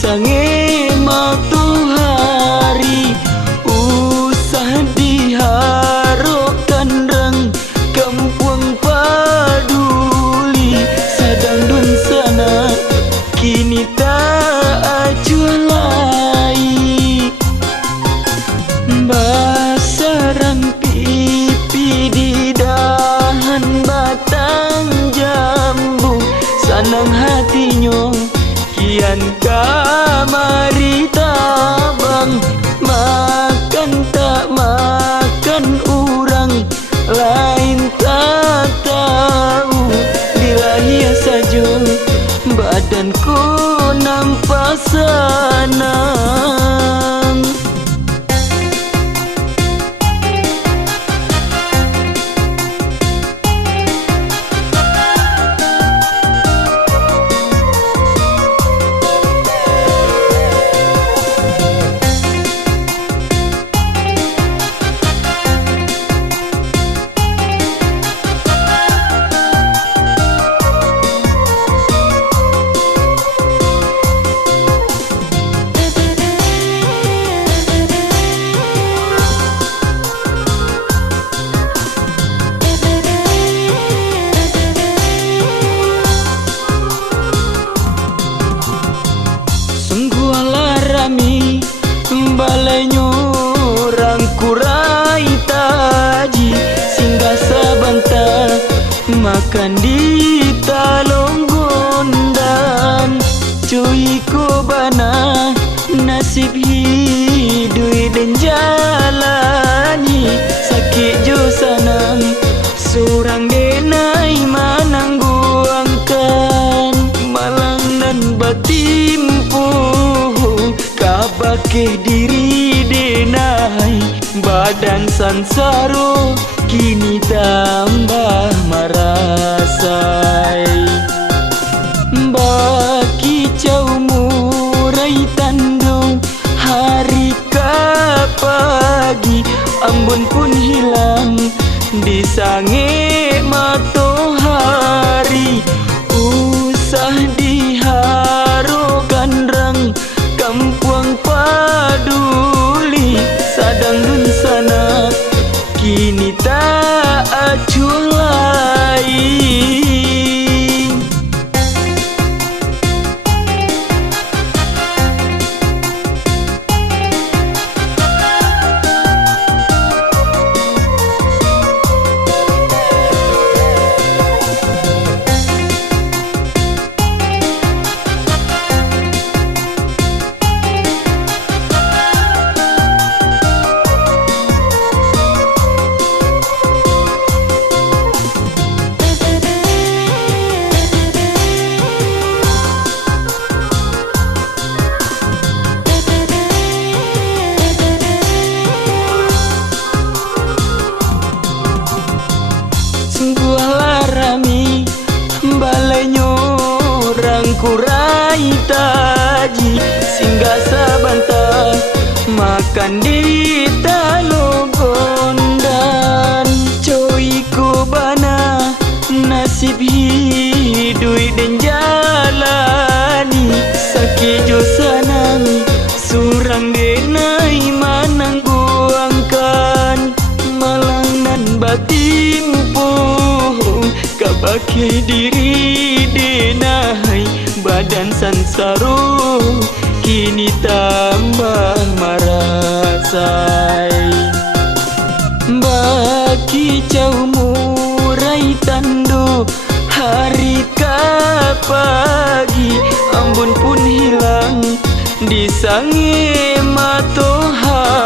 sange matahari usah diharapkan rang kampung paduli sadang dun sana kini tak acualai basarang pipi di dahan batang jambu sanang hatinya kian kamari tabang makan tak makan urang lain tak tahu bila ia saja badanku nampak senang. Balai nyorang kurai taji singgah sabanta makan di talong gondan cuy ko bana nasib hidui dan jalani sakit jo sanang surang denai manangguangkan malang dan batimpu kabake diri denai badan sansaro kini tambah marasai baki cau murai tandung hari ka pagi ambon pun hilang di sange matahari usah diharokan rang kampung paduli sadang dun sana kini tak acualai. Balai nyorang kurai taji singgah sabanta makan di talong gondan coy ko bana nasib hidui dan jalani sakit jo sanang surang denai manangguangkan malang nan batimpu kabake diri denai badan sansaro kini tambah marasai baki cau murai tando hari ka pagi ambon pun hilang di sange matahari